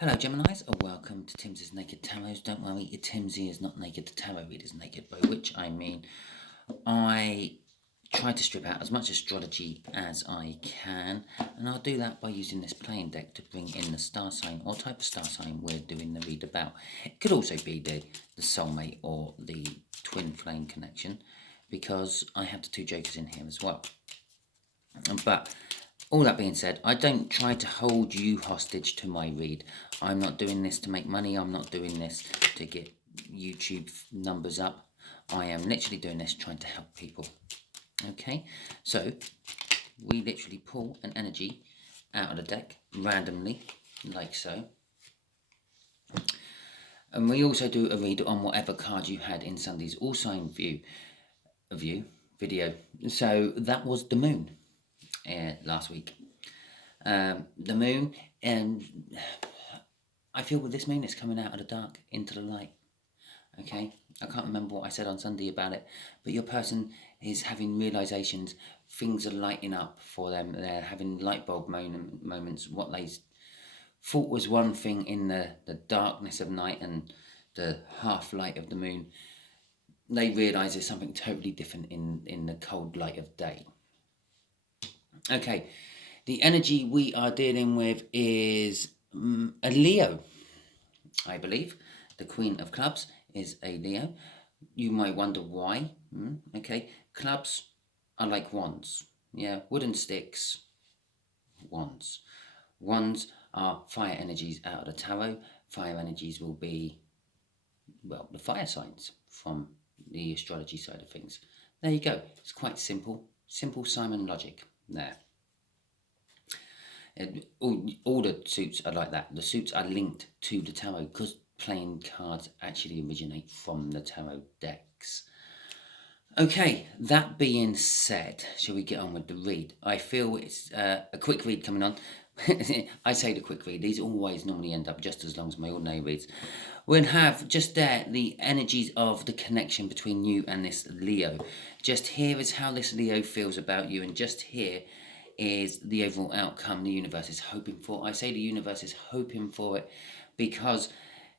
Hello Geminis, and welcome to Timsy's Naked Tarot. Don't worry, Timsy is not naked, the tarot read is naked, by which I mean I try to strip out as much astrology as I can, and I'll do that by using this playing deck to bring in the star sign or type of star sign we're doing the read about. It could also be the soulmate or the twin flame connection, because I have the two jokers in here as well. But all that being said, I don't try to hold you hostage to my read. I'm not doing this to make money. I'm not doing this to get YouTube numbers up. I am literally doing this trying to help people. Okay, so we literally pull an energy out of the deck randomly, like so. And we also do a read on whatever card you had in Sunday's all sign video. So that was the moon last week. The moon, and I feel with this moon it's coming out of the dark into the light. Okay, I can't remember what I said on Sunday about it, but your person is having realizations, things are lighting up for them, they're having light bulb moments. What they thought was one thing in the darkness of night and the half light of the moon, they realise there's something totally different in the cold light of day. Okay, the energy we are dealing with is a Leo, I believe. The Queen of Clubs is a Leo. You might wonder why. Okay, clubs are like wands. Yeah, wooden sticks, wands. Wands are fire energies out of the tarot. Fire energies will be, well, the fire signs from the astrology side of things. There you go. It's quite simple. Simple Simon logic there. All the suits are like that. The suits are linked to the tarot because playing cards actually originate from the tarot decks. Okay, that being said, shall we get on with the read? I feel it's a quick read coming on. I say the quick read. These always normally end up just as long as my ordinary reads. We'll have just there the energies of the connection between you and this Leo. Just here is how this Leo feels about you, and just here is the overall outcome the universe is hoping for. I say the universe is hoping for it because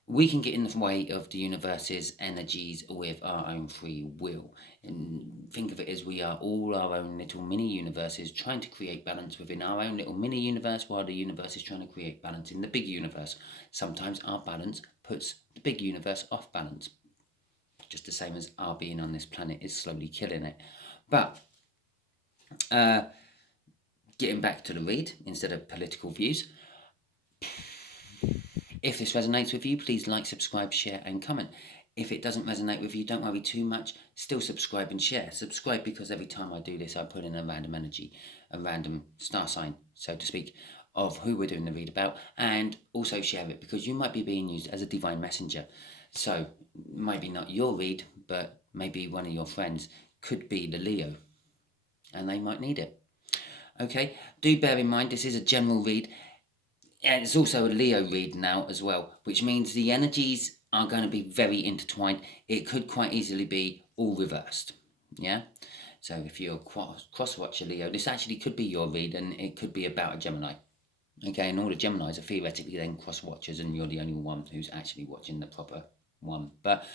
we can get in the way of the universe's energies with our own free will. And think of it as we are all our own little mini universes trying to create balance within our own little mini universe, while the universe is trying to create balance in the big universe. Sometimes our balance puts the big universe off balance, just the same as our being on this planet is slowly killing it. But getting back to the read instead of political views, if this resonates with you, please like, subscribe, share and comment. If it doesn't resonate with you, don't worry too much. Still subscribe and share. Subscribe because every time I do this, I put in a random energy, a random star sign, so to speak, of who we're doing the read about. And also share it because you might be being used as a divine messenger. So maybe not your read, but maybe one of your friends could be the Leo and they might need it. Okay, do bear in mind this is a general read. And it's also a Leo read now as well, which means the energies are going to be very intertwined. It could quite easily be all reversed. Yeah. So if you're cross-watch a Leo, this actually could be your read, and it could be about a Gemini. Okay, and all the Geminis are theoretically then cross-watchers, and you're the only one who's actually watching the proper one. But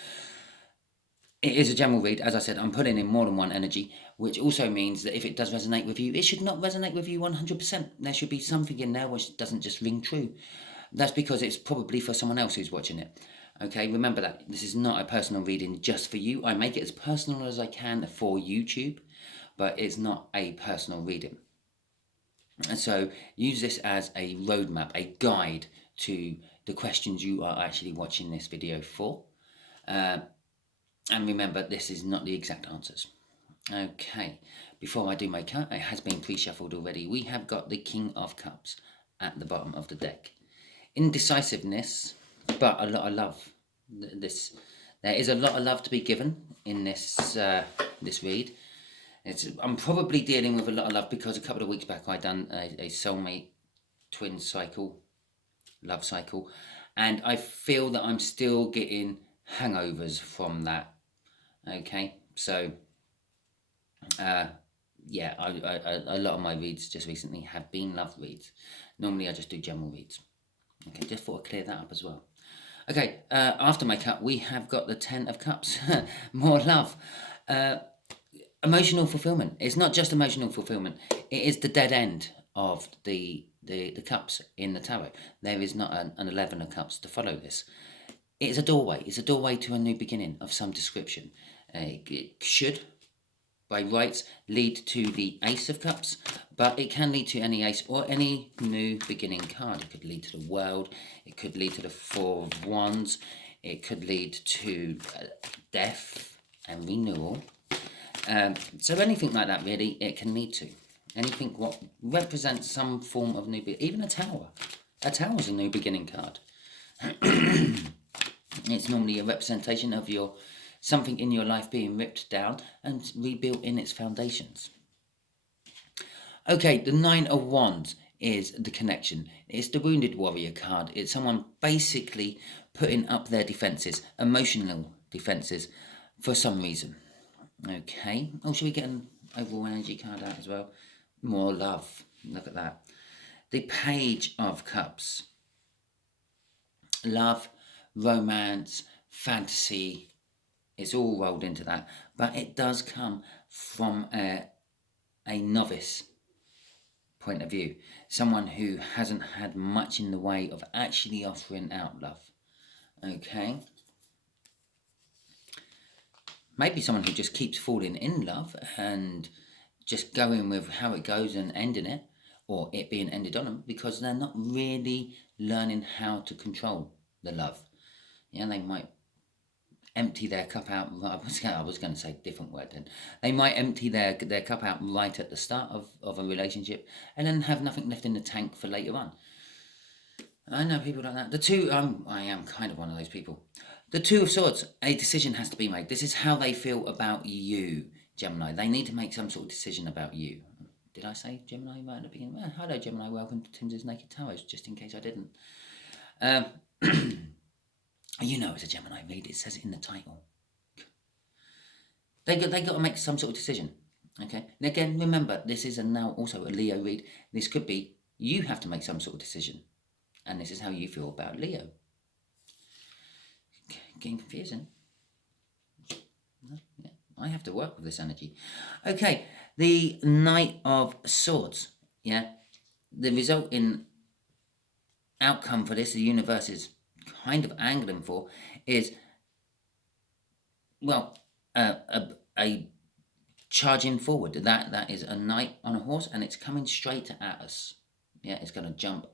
it is a general read. As I said, I'm putting in more than one energy, which also means that if it does resonate with you, it should not resonate with you 100%. There should be something in there which doesn't just ring true. That's because it's probably for someone else who's watching it. Okay, remember that this is not a personal reading just for you. I make it as personal as I can for YouTube, but it's not a personal reading. And so use this as a roadmap, a guide to the questions you are actually watching this video for. And remember, this is not the exact answers. Okay, before I do my cut, it has been pre-shuffled already. We have got the King of Cups at the bottom of the deck. Indecisiveness, but a lot of love. There is a lot of love to be given in this read. I'm probably dealing with a lot of love because a couple of weeks back I done a soulmate twin cycle, love cycle, and I feel that I'm still getting hangovers from that. Okay, so yeah, a lot of my reads just recently have been love reads. Normally I just do general reads. Okay, just thought I'd clear that up as well. Okay, after my cut, we have got the 10 of Cups. More love. Emotional fulfillment. It's not just emotional fulfillment. It is the dead end of the cups in the tarot. There is not an 11 of Cups to follow this. It's a doorway. It's a doorway to a new beginning of some description. It should, by rights, lead to the Ace of Cups, but it can lead to any ace or any new beginning card. It could lead to the World. It could lead to the Four of Wands. It could lead to death and renewal. So anything like that, really, it can lead to. Anything what represents some form of new beginning. Even a tower. A tower is a new beginning card. It's normally a representation of something in your life being ripped down and rebuilt in its foundations. Okay, the 9 of Wands is the connection. It's the Wounded Warrior card. It's someone basically putting up their defences, emotional defences, for some reason. Okay. Oh, should we get an overall energy card out as well? More love. Look at that. The Page of Cups. Love, romance, fantasy, it's all rolled into that, but it does come from a novice point of view, someone who hasn't had much in the way of actually offering out love. Okay, maybe someone who just keeps falling in love and just going with how it goes and ending it, or it being ended on them, because they're not really learning how to control the love. Yeah, they might empty their cup out. I was going to say a different word then. They might empty their cup out right at the start of a relationship and then have nothing left in the tank for later on. I know people like that. I am kind of one of those people. The Two of Swords, a decision has to be made. This is how they feel about you, Gemini. They need to make some sort of decision about you. Did I say Gemini right at the beginning? Well, hello, Gemini. Welcome to Timsy Naked Tarot, just in case I didn't. You know, it's a Gemini read. It says it in the title. They got to make some sort of decision. Okay. And again, remember, this is now also a Leo read. This could be you have to make some sort of decision, and this is how you feel about Leo. Getting confusing. Yeah, I have to work with this energy. Okay, the Knight of Swords. Yeah, the resulting outcome for this, the universe is kind of angling for, is, well, a charging forward. That is a knight on a horse, and it's coming straight at us. Yeah, it's going to jump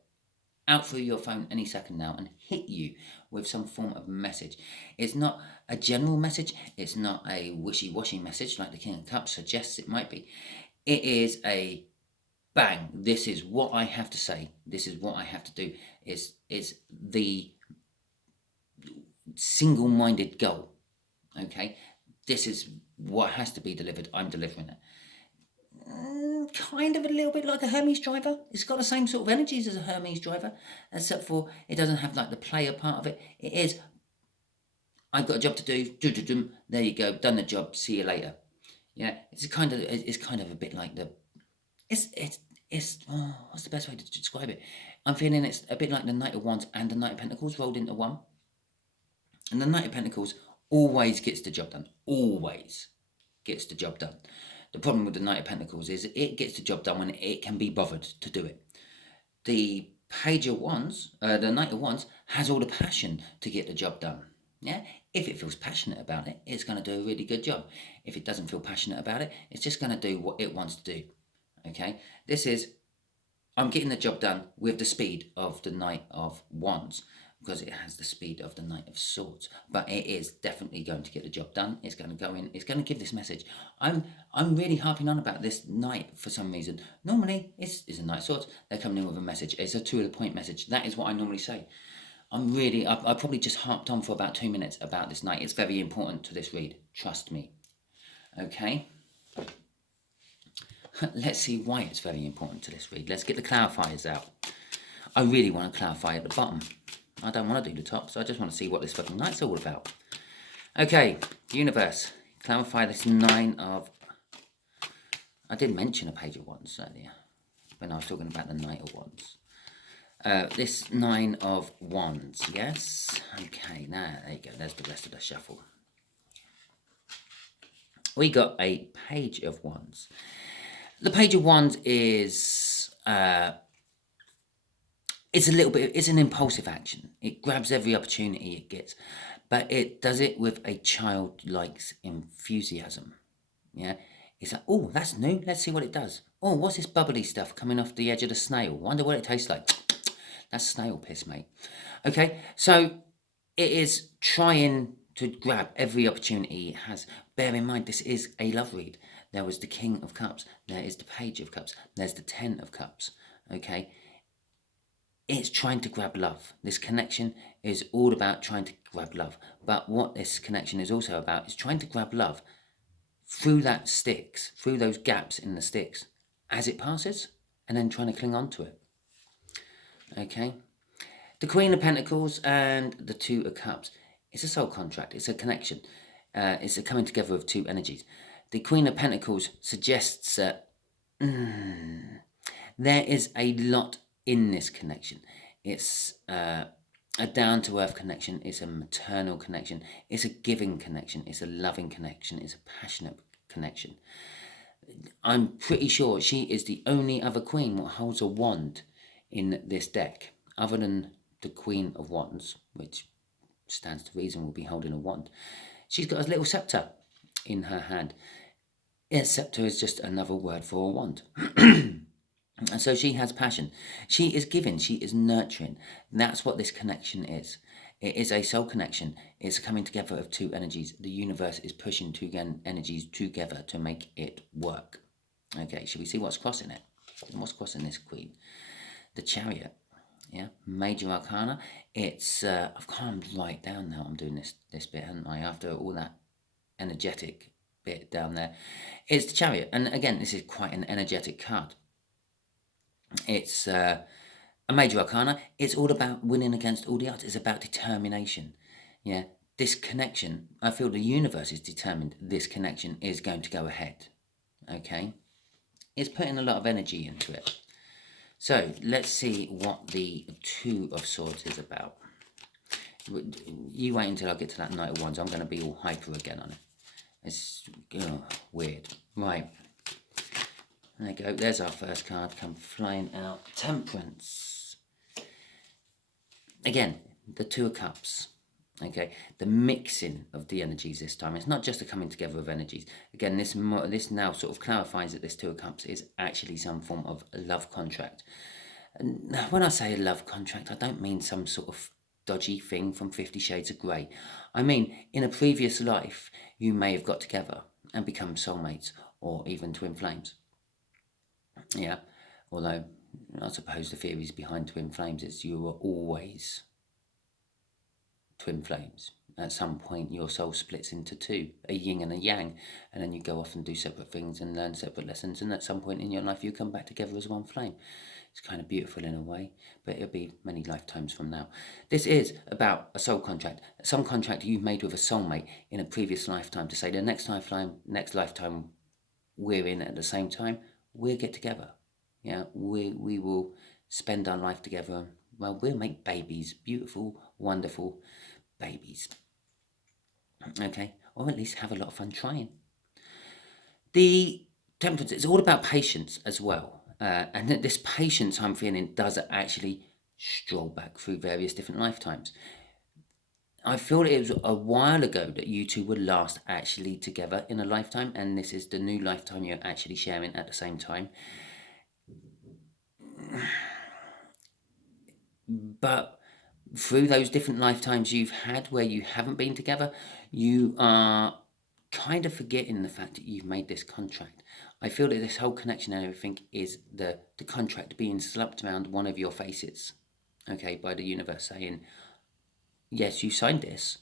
out through your phone any second now and hit you with some form of message. It's not a general message. It's not a wishy-washy message like the King of Cups suggests it might be. It is a bang. This is what I have to say. This is what I have to do. Is the single-minded goal. Okay, this is what has to be delivered. I'm delivering it. Kind of a little bit like a Hermes driver. It's got the same sort of energies as a Hermes driver, except for it doesn't have like the player part of it. It is, I've got a job to do. There you go, done the job. See you later. Yeah, it's kind of a bit like the. It's what's the best way to describe it? I'm feeling it's a bit like the Knight of Wands and the Knight of Pentacles rolled into one. And the Knight of Pentacles always gets the job done. Always gets the job done. The problem with the Knight of Pentacles is it gets the job done when it can be bothered to do it. The Page of Wands, the Knight of Wands, has all the passion to get the job done. Yeah, if it feels passionate about it, it's going to do a really good job. If it doesn't feel passionate about it, it's just going to do what it wants to do. Okay, this is, I'm getting the job done with the speed of the Knight of Wands, because it has the speed of the Knight of Swords, but it is definitely going to get the job done. It's going to go in. It's going to give this message. I'm really harping on about this Knight for some reason. Normally, it's a Knight of Swords. They're coming in with a message. It's a to-the-point message. That is what I normally say. I probably just harped on for about 2 minutes about this Knight. It's very important to this read. Trust me. Okay. Let's see why it's very important to this read. Let's get the clarifiers out. I really want to clarify at the bottom. I don't want to do the top, so I just want to see what this fucking Knight's all about. Okay, universe. Clarify this 9 of... I did mention a Page of Wands earlier when I was talking about the Knight of Wands. This Nine of Wands, yes? Okay, now there you go, there's the rest of the shuffle. We got a Page of Wands. The Page of Wands is, it's a little bit, it's an impulsive action. It grabs every opportunity it gets, but it does it with a childlike enthusiasm. Yeah, it's like, oh, that's new. Let's see what it does. Oh, what's this bubbly stuff coming off the edge of the snail? Wonder what it tastes like. That's snail piss, mate. Okay, so it is trying to grab every opportunity it has. Bear in mind, this is a love read. There was the King of Cups. There is the Page of Cups. There's the Ten of Cups. Okay, it's trying to grab love. This connection is all about trying to grab love. But what this connection is also about is trying to grab love through that sticks, through those gaps in the sticks as it passes, and then trying to cling on to it. Okay? The Queen of Pentacles and the Two of Cups. It's a soul contract. It's a connection. It's a coming together of two energies. The Queen of Pentacles suggests that there is a lot in this connection. It's a down-to-earth connection. It's a maternal connection. It's a giving connection. It's a loving connection. It's a passionate connection. I'm pretty sure she is the only other queen that holds a wand in this deck, other than the Queen of Wands, which stands to reason will be holding a wand. She's got a little scepter in her hand. A scepter is just another word for a wand. And so she has passion. She is giving. She is nurturing. That's what this connection is. It is a soul connection. It's a coming together of two energies. The universe is pushing two energies together to make it work. Okay, shall we see what's crossing it? What's crossing this queen? The Chariot. Yeah, Major Arcana. It's, I've calmed right down now. I'm doing this bit, haven't I? After all that energetic bit down there. It's the Chariot. And again, this is quite an energetic card. It's a Major Arcana. It's all about winning against all the odds. It's about determination. Yeah, this connection, I feel the universe is determined this connection is going to go ahead. Okay? It's putting a lot of energy into it. So, let's see what the Two of Swords is about. You wait until I get to that Knight of Wands. I'm going to be all hyper again on it. It's weird. Right. There you go. There's our first card. Come flying out. Temperance. Again, the Two of Cups. Okay, the mixing of the energies this time. It's not just a coming together of energies. Again, this now sort of clarifies that this Two of Cups is actually some form of a love contract. And when I say a love contract, I don't mean some sort of dodgy thing from 50 Shades of Grey. I mean, in a previous life, you may have got together and become soulmates or even twin flames. Yeah, although I suppose the theories behind twin flames is you were always twin flames. At some point your soul splits into two, a yin and a yang, and then you go off and do separate things and learn separate lessons, and at some point in your life you come back together as one flame. It's kind of beautiful in a way, but it'll be many lifetimes from now. This is about a soul contract, some contract you've made with a soulmate in a previous lifetime to say the next lifetime we're in at the same time, we'll get together. Yeah, we will spend our life together. Well, we'll make babies, beautiful, wonderful babies. Okay, or at least have a lot of fun trying. The Temperance is all about patience as well. And this patience I'm feeling does actually stroll back through various different lifetimes. I feel it was a while ago that you two were last actually together in a lifetime, and this is the new lifetime you're actually sharing at the same time. But through those different lifetimes you've had where you haven't been together, you are kind of forgetting the fact that you've made this contract. I feel that this whole connection and everything is the contract being slapped around one of your faces, okay, by the universe saying, yes, you signed this,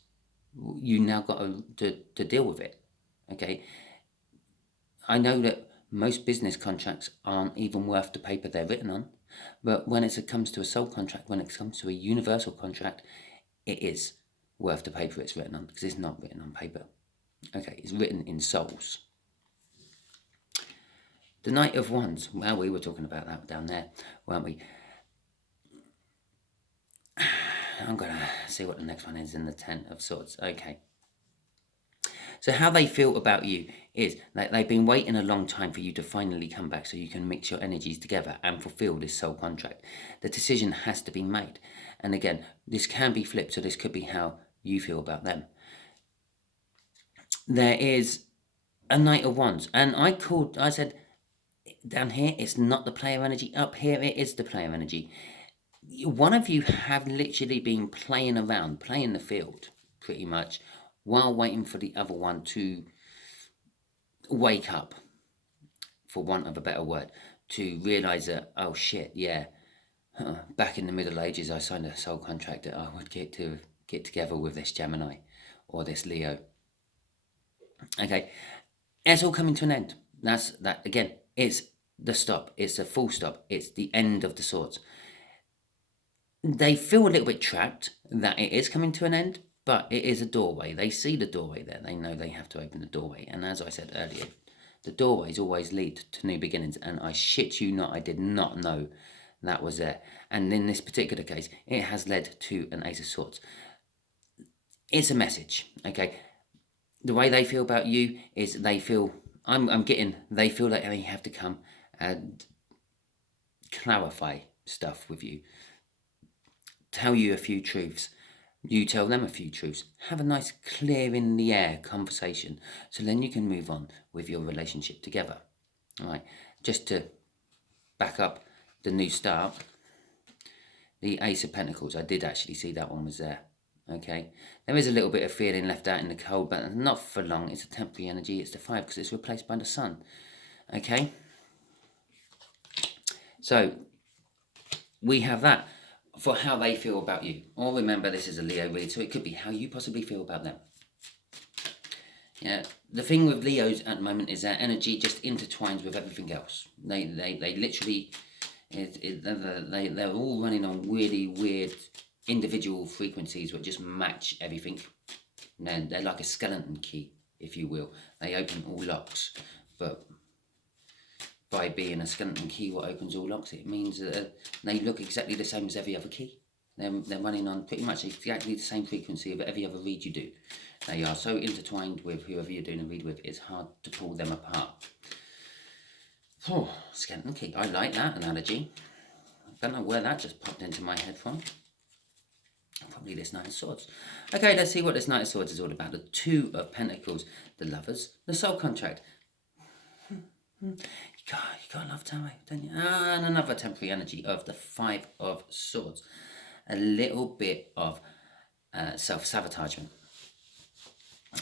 you now got to deal with it, okay? I know that most business contracts aren't even worth the paper they're written on, but when it comes to a soul contract, when it comes to a universal contract, it is worth the paper it's written on, because it's not written on paper. Okay, it's written in souls. The Knight of Wands. Well, we were talking about that down there, weren't we? I'm going to see what the next one is in the Ten of Swords. Okay. So how they feel about you is that they've been waiting a long time for you to finally come back so you can mix your energies together and fulfill this soul contract. The decision has to be made. And again, this can be flipped, so this could be how you feel about them. There is a Knight of Wands. And I said, down here, it's not the player energy. Up here, it is the player energy. One of you have literally been playing around, playing the field, pretty much, while waiting for the other one to wake up, for want of a better word, to realise that, oh shit, yeah, back in the Middle Ages I signed a soul contract that I would get together with this Gemini or this Leo. Okay, it's all coming to an end. That's that again. It's the stop. It's a full stop. It's the end of the swords. They feel a little bit trapped that it is coming to an end, but it is a doorway. They see the doorway there. They know they have to open the doorway. And as I said earlier, the doorways always lead to new beginnings. And I shit you not, I did not know that was there. And in this particular case, it has led to an Ace of Swords. It's a message, okay? The way they feel about you is they feel, they feel like they have to come and clarify stuff with you. Tell you a few truths. You tell them a few truths. Have a nice clear in the air conversation so then you can move on with your relationship together. All right, just to back up the new start, the Ace of Pentacles, I did actually see that one was there. Okay, there is a little bit of feeling left out in the cold, but not for long. It's a temporary energy. It's the 5 because it's replaced by the Sun. Okay, so we have that for how they feel about you. Or remember, this is a Leo read, so it could be how you possibly feel about them. Yeah, the thing with Leos at the moment is their energy just intertwines with everything else. They literally, they're all running on really weird individual frequencies that just match everything. They're like a skeleton key, if you will. They open all locks, but by being a skeleton key what opens all locks, it means that they look exactly the same as every other key. They're running on pretty much exactly the same frequency of every other read you do. They are so intertwined with whoever you're doing a read with, it's hard to pull them apart. Oh, skeleton key. I like that analogy. I don't know where that just popped into my head from. Probably this Knight of Swords. Okay, let's see what this Knight of Swords is all about. The 2 of Pentacles, the Lovers, the soul contract. You gotta love tarot, don't you? And another temporary energy of the 5 of Swords. A little bit of self-sabotagement.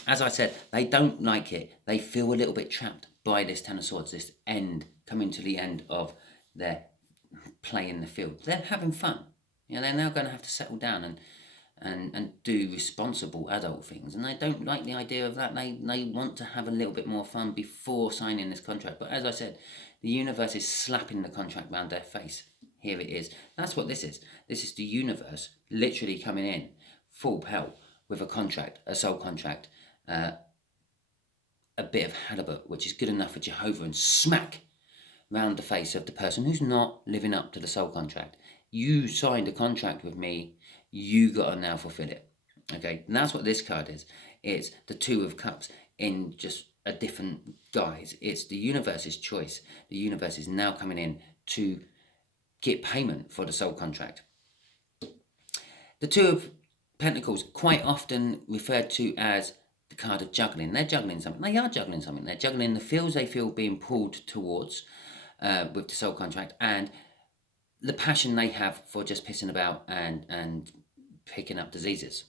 As I said, they don't like it. They feel a little bit trapped by this 10 of Swords, this end, coming to the end of their play in the field. They're having fun. You know, they're now going to have to settle down and do responsible adult things. And they don't like the idea of that. They want to have a little bit more fun before signing this contract. But as I said, the universe is slapping the contract round their face. Here it is. That's what this is. This is the universe literally coming in full pelt with a contract, a soul contract, a bit of halibut, which is good enough for Jehovah, and smack round the face of the person who's not living up to the soul contract. You signed a contract with me, you got to now fulfill it. Okay, and that's what this card is. It's the 2 of Cups in just a different guise. It's the universe's choice. The universe is now coming in to get payment for the soul contract. The 2 of Pentacles, quite often referred to as the card of juggling. They're juggling something. They are juggling something. They're juggling the feels they feel being pulled towards with the soul contract, and the passion they have for just pissing about and picking up diseases.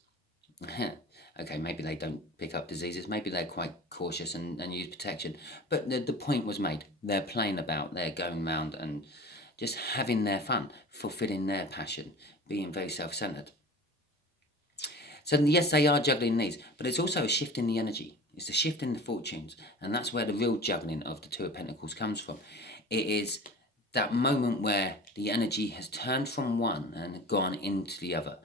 Okay, maybe they don't pick up diseases. Maybe they're quite cautious and use protection. But the point was made. They're playing about. They're going round and just having their fun, fulfilling their passion, being very self-centered. So yes, they are juggling these, but it's also a shift in the energy. It's a shift in the fortunes. And that's where the real juggling of the 2 of Pentacles comes from. It is that moment where the energy has turned from one and gone into the other.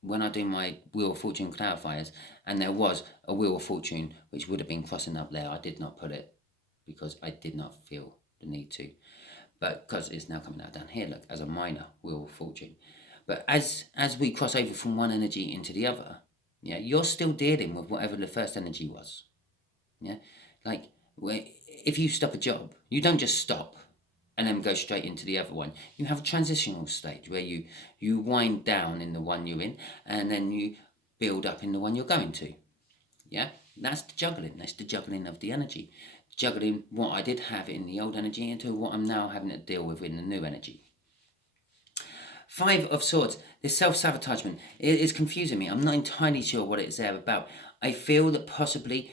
When I do my Wheel of Fortune clarifiers, and there was a Wheel of Fortune which would have been crossing up there, I did not put it because I did not feel the need to. But because it's now coming out down here, look, as a minor Wheel of Fortune. But as we cross over from one energy into the other, yeah, you're still dealing with whatever the first energy was. Yeah, like if you stop a job, you don't just stop and then go straight into the other one. You have a transitional stage where you wind down in the one you're in, and then you build up in the one you're going to. Yeah, that's the juggling. That's the juggling of the energy. Juggling what I did have in the old energy into what I'm now having to deal with in the new energy. Five of Swords, this self-sabotagement, it is confusing me. I'm not entirely sure what it's there about. I feel that possibly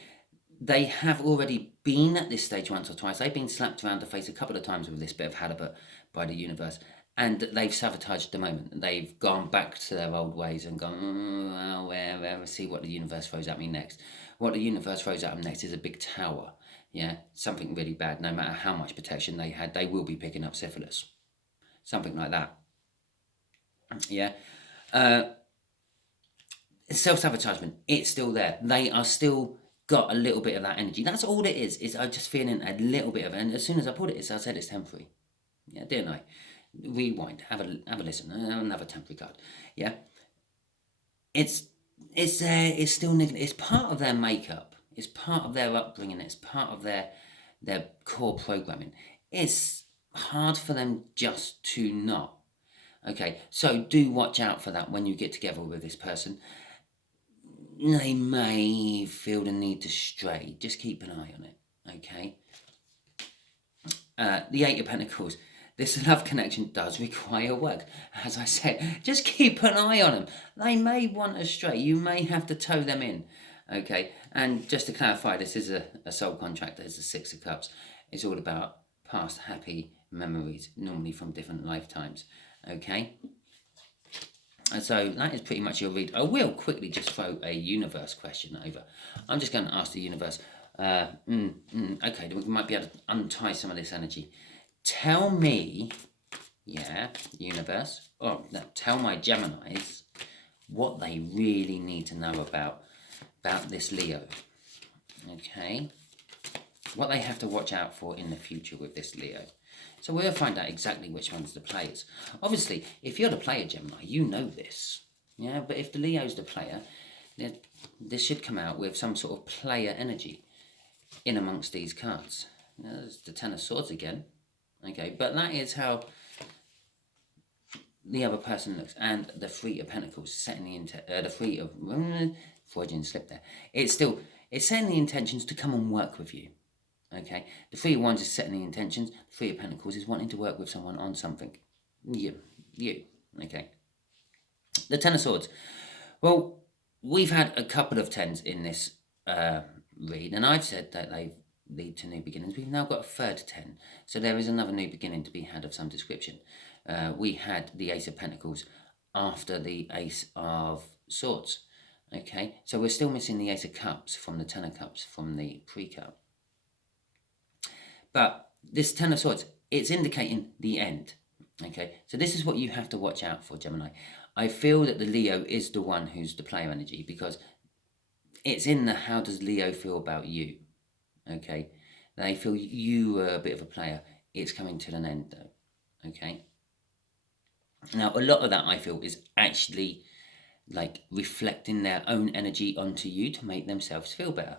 they have already been at this stage once or twice. They've been slapped around the face a couple of times with this bit of halibut by the universe, and they've sabotaged the moment. They've gone back to their old ways and gone, well, see what the universe throws at me next. What the universe throws at them next is a big tower. Yeah, something really bad. No matter how much protection they had, they will be picking up syphilis. Something like that. Yeah. Self-sabotagement, it's still there. They are still got a little bit of that energy. That's all it is I'm just feeling a little bit of it. And as soon as I put it, I said it's temporary. Yeah, didn't I? Rewind, have a listen, another temporary card. Yeah. It's there, it's still, it's part of their makeup. It's part of their upbringing. It's part of their core programming. It's hard for them just to not. Okay, so do watch out for that when you get together with this person. They may feel the need to stray. Just keep an eye on it, okay? The Eight of Pentacles. This love connection does require work. As I said, just keep an eye on them. They may want to stray. You may have to tow them in, okay? And just to clarify, this is a soul contract. There's the Six of Cups. It's all about past happy memories, normally from different lifetimes. Okay, and so that is pretty much your read. I will quickly just throw a universe question over. I'm just going to ask the universe. Okay, we might be able to untie some of this energy. Tell me, yeah, universe, or no, tell my Geminis what they really need to know about this Leo. Okay, what they have to watch out for in the future with this Leo. So we'll find out exactly which one's the players. Obviously, if you're the player, Gemini, you know this. Yeah, but if the Leo's the player, this should come out with some sort of player energy in amongst these cards. There's the Ten of Swords again. Okay, but that is how the other person looks. And the Three of Pentacles, setting the Three of... Freudian slip there. It's setting the intentions to come and work with you. Okay, the Three of Wands is setting the intentions. The Three of Pentacles is wanting to work with someone on something. You. Okay. The Ten of Swords. Well, we've had a couple of tens in this read, and I've said that they lead to new beginnings. We've now got a third 10, so there is another new beginning to be had of some description. We had the Ace of Pentacles after the Ace of Swords. Okay, so we're still missing the Ace of Cups from the Ten of Cups from the pre-cup. But this Ten of Swords, it's indicating the end. Okay, so this is what you have to watch out for, Gemini. I feel that the Leo is the one who's the player energy, because it's in the how does Leo feel about you. Okay, they feel you are a bit of a player. It's coming to an end though. Okay, now a lot of that I feel is actually like reflecting their own energy onto you to make themselves feel better.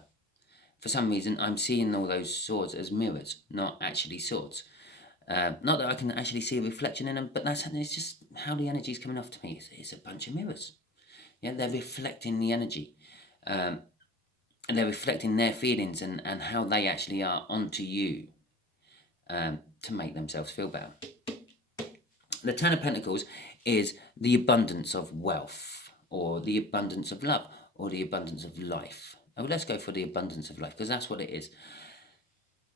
For some reason, I'm seeing all those swords as mirrors, not actually swords. Not that I can actually see a reflection in them, but it's just how the energy is coming off to me. It's a bunch of mirrors. Yeah, they're reflecting the energy. And they're reflecting their feelings and how they actually are onto you to make themselves feel better. The Ten of Pentacles is the abundance of wealth, or the abundance of love, or the abundance of life. Oh, let's go for the abundance of life, because that's what it is.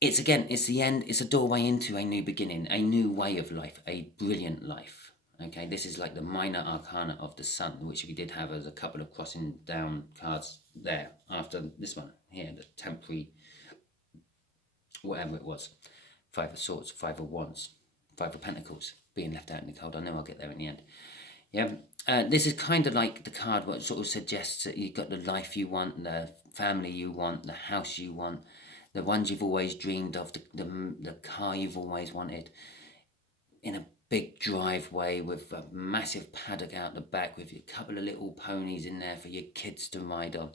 It's the end, it's a doorway into a new beginning, a new way of life, a brilliant life. Okay, this is like the minor arcana of the sun, which we did have as a couple of crossing down cards there after this one here, the temporary, whatever it was. Five of Swords, Five of Wands, Five of Pentacles being left out in the cold. I know I'll get there in the end. Yeah, this is kind of like the card what sort of suggests that you've got the life you want, the family you want, the house you want, the ones you've always dreamed of, the car you've always wanted, in a big driveway with a massive paddock out the back with a couple of little ponies in there for your kids to ride on,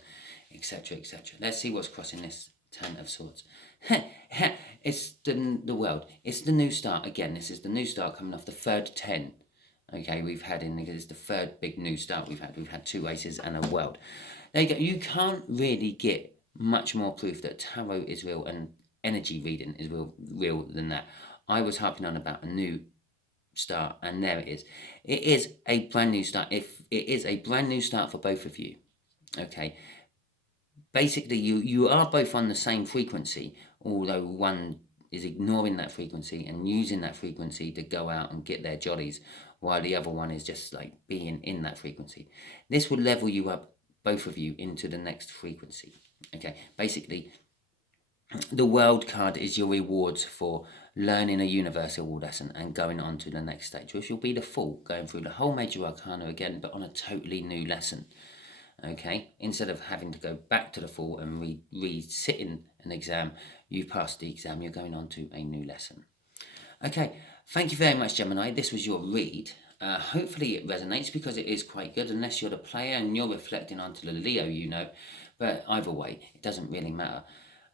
etc., etc. Let's see what's crossing this Ten of Swords. It's the world. It's the new start. Again, this is the new start coming off the third 10. Okay, we've had it's the third big new start we've had. We've had 2 aces and a world. There you go. You can't really get much more proof that tarot is real and energy reading is real than that. I was harping on about a new start, and there it is. It is a brand new start. If it is a brand new start for both of you, okay. Basically, you are both on the same frequency, although one is ignoring that frequency and using that frequency to go out and get their jollies, while the other one is just like being in that frequency. This will level you up, both of you, into the next frequency. Okay, basically, the world card is your rewards for learning a universal lesson and going on to the next stage, which will be the Fool, going through the whole major arcana again, but on a totally new lesson. Okay, instead of having to go back to the Fool and re-sitting an exam, you've passed the exam, you're going on to a new lesson. Okay, thank you very much, Gemini. This was your read. Hopefully it resonates, because it is quite good, unless you're the player and you're reflecting onto the Leo, you know. But either way, it doesn't really matter.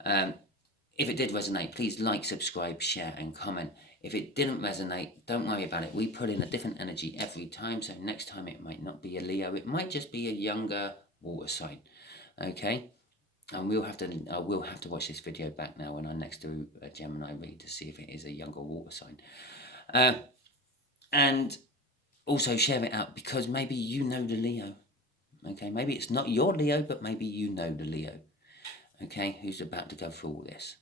If it did resonate, please like, subscribe, share, and comment. If it didn't resonate, don't worry about it. We put in a different energy every time, so next time it might not be a Leo. It might just be a younger water sign, okay? And we'll have to watch this video back now when I next do a Gemini read to see if it is a younger water sign. And also share it out, because maybe you know the Leo, okay? Maybe it's not your Leo, but maybe you know the Leo, okay, who's about to go through all this.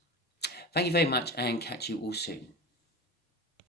Thank you very much, and catch you all soon.